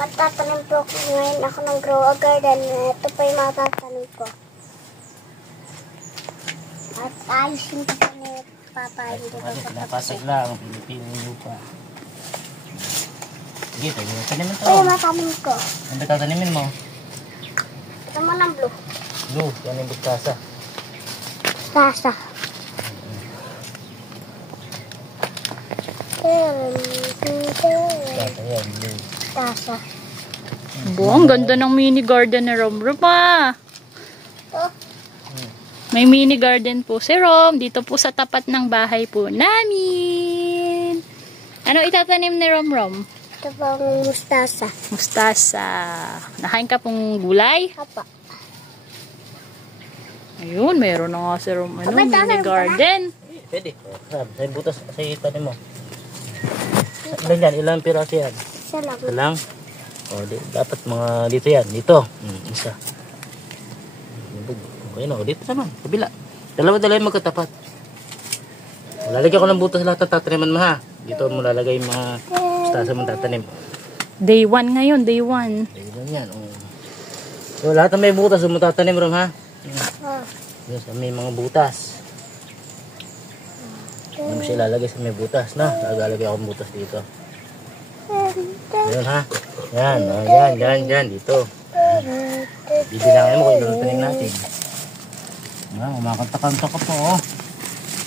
Magtatanim po ako ngayon ako ng grow a garden. Ito pa yung matatanim ko. At ayusin ko pa ni Papa. Hindi ko Pinapasok lang. Pilipino yung lupa. Sige, pwede mo tanimin ito. Ito yung matanim ko. Ano tatanimin mo? Ito mo ng blue. Blue, yan yung bustasa. Tasa. Bustasa yan, blue. Tasa. Ang ganda ng mini garden ni Rom. Pa! Ito. May mini garden po si Rom. Dito po sa tapat ng bahay po namin. Ano itatanim ni Rom? Ito pang mustasa. Mustasa. Nakain ka pong gulay? Apa. Ayun, meron na nga si Rom. Ano, Abay, mini tanim ka garden. Pwede. Sa butas, sa itanim mo. Ilan yan? Ilang piraso yan? Isa lang. Ito lang. O, dapat mga dito yan. Dito. Isa. Okay na. O, dito naman. Kabila. Dalawa yung magkatapat. Lalagyan ko ng butas lahat ng tataniman mo ha. Dito mo lalagay yung mga mustasa mong tatanim. Day 1 ngayon, day 1. Ayun yan. So, lahat ng may butas mo tatanim ron ha. Oh. Yes, may mga butas. Hindi mo siya ilalagay sa may butas na. Lalagay ako ng butas dito. Ayun ha. Yan. O, yan. Dito. Bibilangin mo kung ilang tanim natin. Kumakanta-kanta ka po oh.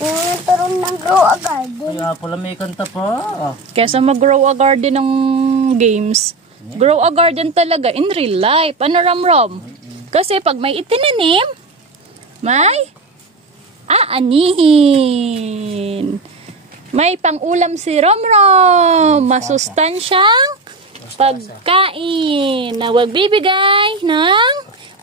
Yung turon ng grow a garden. Kaya pala may kanta pa. Kesa mag-grow a garden ng games, grow a garden talaga in real life. Ano Rom? Kasi pag may itinanim, may aanihin. May pangulam si Rom. Masustansyang pagkain na wag bibigay ng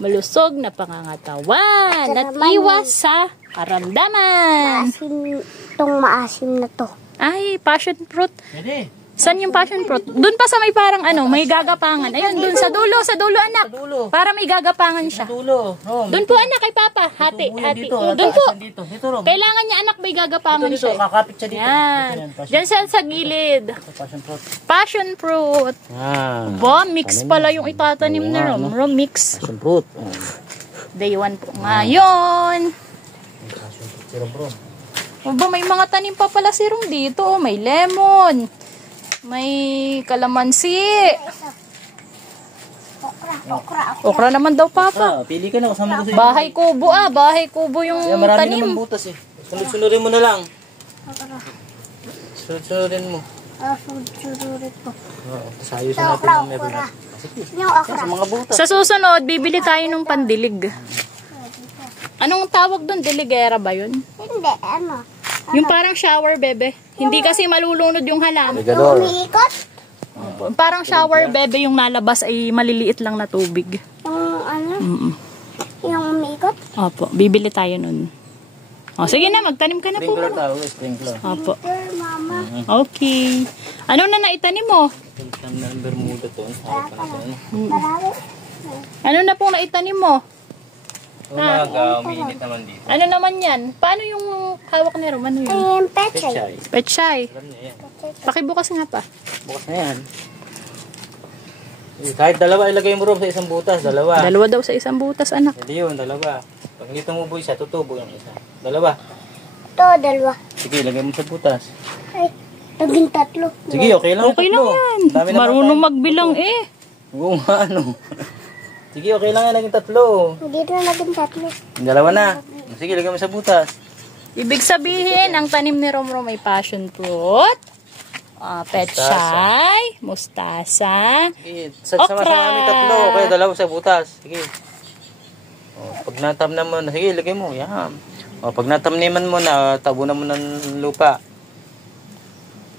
malusog na pangangatawan at iwas sa karamdaman. Maasim. Itong maasim na to. Ay, passion fruit. Pwede. Saan yung passion fruit? Doon pa sa may parang ano, may gagapangan. Ayun, doon sa dulo anak. Sa dulo. Para may gagapangan siya. Dulo. Doon po anak kay Papa. Hati. Dito. Doon po. Dito Rom. Kailangan niya anak may gagapangan Dito. siya. Kakapit siya dito. Yan. Diyan sa gilid. Passion fruit. Passion fruit. Yan. Ba, mix pala yung itatanim na Rom. Rom mix. Passion fruit. Day 1 po ngayon. Passion fruit si Rom. O ba, may mga tanim pa pala si Rom dito. May lemon. May kalamansi. Okra naman daw Papa. Pili ka na. Kasama ko sa Bahay kubo bahay kubo yung marami tanim. naman butas eh. Sunod-sunodin mo na lang. Sunod-sunodin mo. Sururit ko. Sayusin natin ng meron natin. Yung okra. Sa mga butas. Sa susunod, bibili tayo ng pandilig. Anong tawag doon? Diligera ba yun? Hindi, ano? Yung parang shower, bebe. Hindi kasi malulunod yung halaman. Regador. Umiikot? Parang shower, bebe, yung nalabas ay maliliit lang na tubig. Yung ano? Yung umiikot? Opo, bibili tayo nun. O, sige na, magtanim ka na po. Sprinkler tawag. Sprinkler. Opo. Mama. Okay. Ano na naitanim mo? Sprinkler na ng Bermuda to. Marami. Ano na pong naitanim mo? Umaga, umiinit naman dito. Ano naman yan? Paano yung hawak ni Rom? Ano yun? Ayun, pechay. Pechay. Pechay. Alam niya yan. Pakibukas nga pa. Bukas na yan. Kahit dalawa ilagay mo Rom sa isang butas. Dalawa. Dalawa daw sa isang butas, anak. Hindi yun, dalawa. Pag hindi tumubo isa, tutubo yung isa. Dalawa. Ito, dalawa. Sige, ilagay mo sa butas. Ay, naging tatlo. Sige, okay lang. Okay lang tatlo. yan. Dami naman Marunong tayo. magbilang eh. Oo nga, ano. Sige, okay lang yan. Naging tatlo. Hindi na naging tatlo. Dalawa na. Sige, ilagay mo sa butas. Ibig sabihin, ang tanim ni Romrom ay passion fruit, pechay, mustasa, Sige, sama-sama namin tatlo. Okay, dalawa sa butas. Sige. O, pag natamnan mo na, sige, ilagay mo. Yan. O, pag natamniman mo na, tabunan mo ng lupa.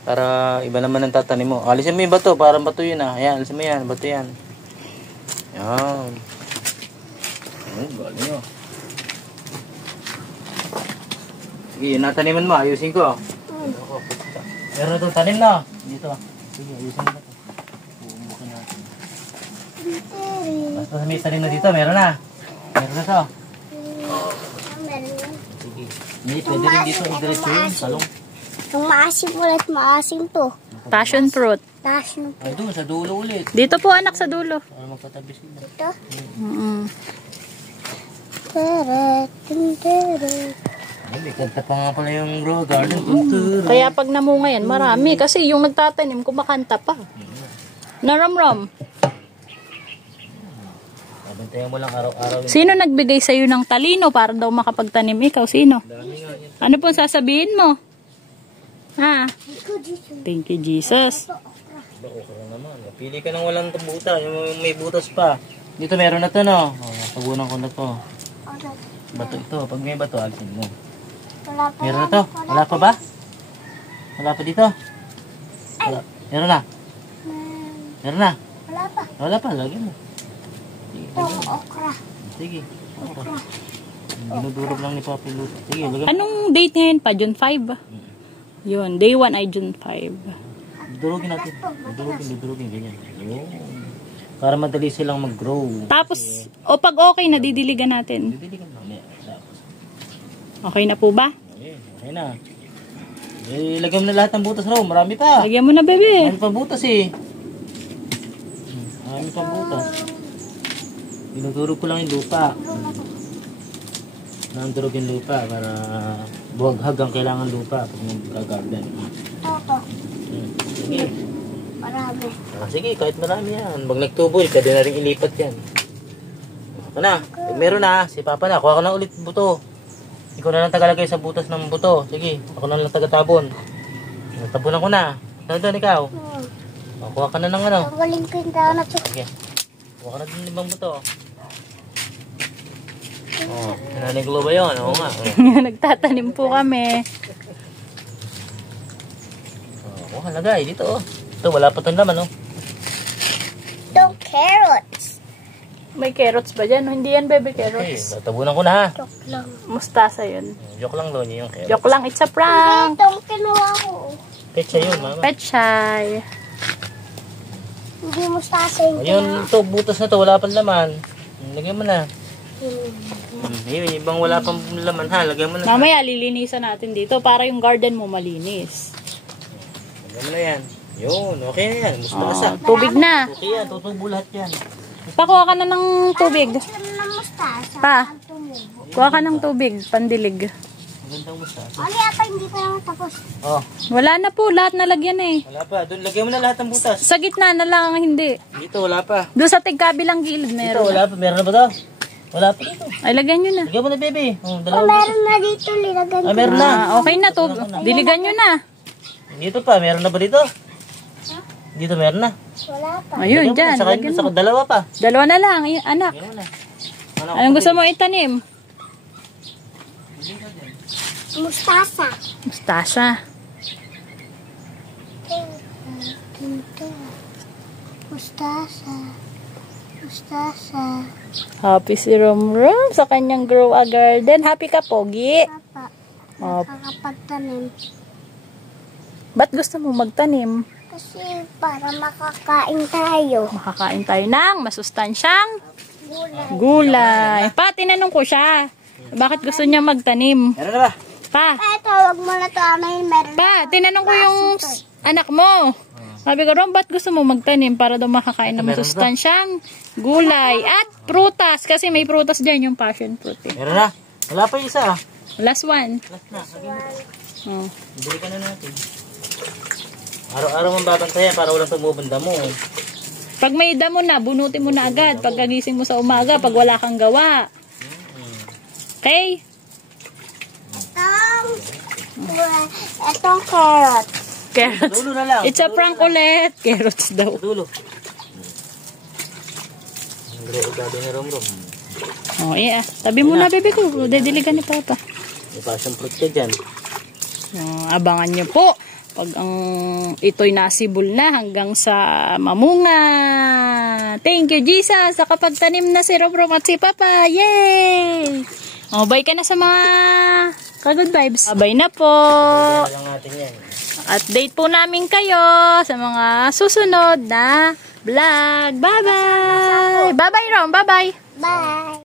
Para iba naman ang tatanim mo. Alisin mo yung bato, parang bato yun ah. Ayan, alisin mo yan, bato yan. Yan. Galing o. Sige, nataniman mo, ayusin ko. Meron na itong tanim na. Dito. Sige, ayusin mo na ito. Bubukin natin. Basta may tanim na dito, meron na. Meron na ito. Sige. May pwede rin dito, diretso yun, salong. Yung maasim ulit, maasim to. passion fruit. Taas mo. Ay, doon, sa dulo ulit. Dito po anak sa dulo. Para magkatabi sila. Ito. Ay, may kanta pa nga pala yung grow garden. Kaya pag namunga yan, marami. Kasi yung nagtatanim, kumakanta pa. Naramram. Bantayan mo lang araw-araw. Sino nagbigay sa'yo ng talino para daw makapagtanim? Ikaw, sino? Dami nga yan. Ano pong sasabihin mo? Ha? Thank you, Jesus. Okra naman. Pili ka ng walang buta. Yung may butas pa. Dito meron na to, no? Tabunan ko na to. Bato ito. Pag may bato, alisin mo. Wala pa. Meron na to. Wala pa ba? Wala pa dito? Wala. Meron na. Meron na. Wala pa. Wala pa. Lagyan mo. Itong okra. Sige. Okra. Dinudurog lang ni Papi Luto. Sige, lagyan mo. Anong date ngayon pa? June 5? Yun, day 1 ay June 5. Durugin natin. Durugin. Ganyan. Yun. Para madali silang mag-grow. Tapos, o pag okay na, didiligan natin. Didiligan lang. Okay na po ba? Okay na. Eh, lagyan mo na lahat ng butas raw. Marami pa. Lagyan mo na, bebe. Marami pa butas eh. Marami pa butas. Dinudurog ko lang yung lupa. Nandurog yung lupa para buhaghag ang kailangan lupa pag mag-garden. Toto. Sige. Marami. Sige, kahit marami yan. Pag nagtubo, pwede na rin ilipat yan. Ako na. Pag meron na, si Papa na. Kuha ka na ulit buto. Ikaw na lang tagalagay sa butas ng buto. Sige, ako na lang tagatabon. Tabunan ko na. Doon ikaw. Kuha ka na ng ano. Tanggalin ko yung dahon na ito. Sige. Kuha ka na din ibang buto. Oh, naniglo ba yun? Oo nga. Nagtatanim po kami. Oh, lagay dito oh. Ito, wala pa itong laman oh. Itong carrots. May carrots ba dyan? Hindi yan, bebe, Okay, carrots. tabunan ko na ha. Joke lang. Mustasa yun. Joke lang doon yung carrot. Joke lang, it's a prank. Itong kinuha ko. Pecha yun, mama. Petchay. Hindi mustasa yung Ayun, ito, butas na to, wala pang laman. Lagyan mo na. Yun, ibang wala pang laman ha, lagyan mo na. Mamaya, lilinisan natin dito para yung garden mo malinis. Lagyan mo na yan. Yun, okay na yan. Mustasa. Tubig na. Okay yan, tutubo lahat yan. Pakuha ka na ng tubig. Alam na mustasa. Pa, Ang tumubo. kuha ka ng tubig, pandilig. Magandang mustasa. Ano yata hindi pa naman tapos. Oh, Wala na po, lahat nalagyan eh. wala pa. Doon, lagyan mo na lahat ng butas. Sa gitna na lang, hindi. Dito, wala pa. Doon sa tigkabilang gilid Dito, meron. wala pa. Meron na ba to? Wala pa dito. Ay, lagyan nyo na. Lagyan mo na, baby. Oh, Dalawang meron na dito. Lilagyan ko. meron na. Okay na to. Diligan nyo na. Dito pa, meron na ba dito? Dito meron na. Wala pa. Ayun, Lagyan mo dyan. na, saka Lagyan saka mo. dalawa pa. Dalawa na lang, ay, anak. Lagyan mo na. Anong gusto mo itanim? Mustasa. Mustasa. Mustasa. Mustasa. Happy si Romrom sa kanyang grow a garden. Happy ka, Pogi? Papa. Oh, Nakakapagtanim. ba't gusto mo magtanim? Kasi para makakain tayo. Makakain tayo ng masustansyang Gulay. gulay. Pa, tinanong ko siya. Bakit gusto niya magtanim? Meron na ba? Pa, Ito, wag mo na ito. Amin, meron na. pa, tinanong ko yung anak mo. Sabi ko, Rom, ba't gusto mo magtanim para daw makakain ng masustansyang gulay at prutas? Kasi may prutas dyan, yung passion fruit. Eh. Meron na. Wala pa yung isa ah. Last one. Last na. Oh. Bili ka na natin. Araw-araw mong babantayan para walang tumubong damo. Pag may damo na, bunutin mo na agad. Pag kagising mo sa umaga, pag wala kang gawa. Okay? Itong carrot. Carrots. Dulo na lang. It's a prank ulit. Carrots daw. Dulo. Ang grow garden ni Romrom. Oh, yeah. Tabi mo na, bebe ko. Dediligan ni Papa. May passion fruit ka dyan. Abangan nyo po. Pag ang ito'y nasibol na hanggang sa mamunga. Thank you, Jesus, sa kapagtanim na si Romrom at si Papa. Yay! Oh, bye ka na sa mga ka-good vibes. Bye na po. Lang natin yan. Update po namin kayo sa mga susunod na vlog. Bye-bye! Bye-bye, Rom. Bye-bye! Bye.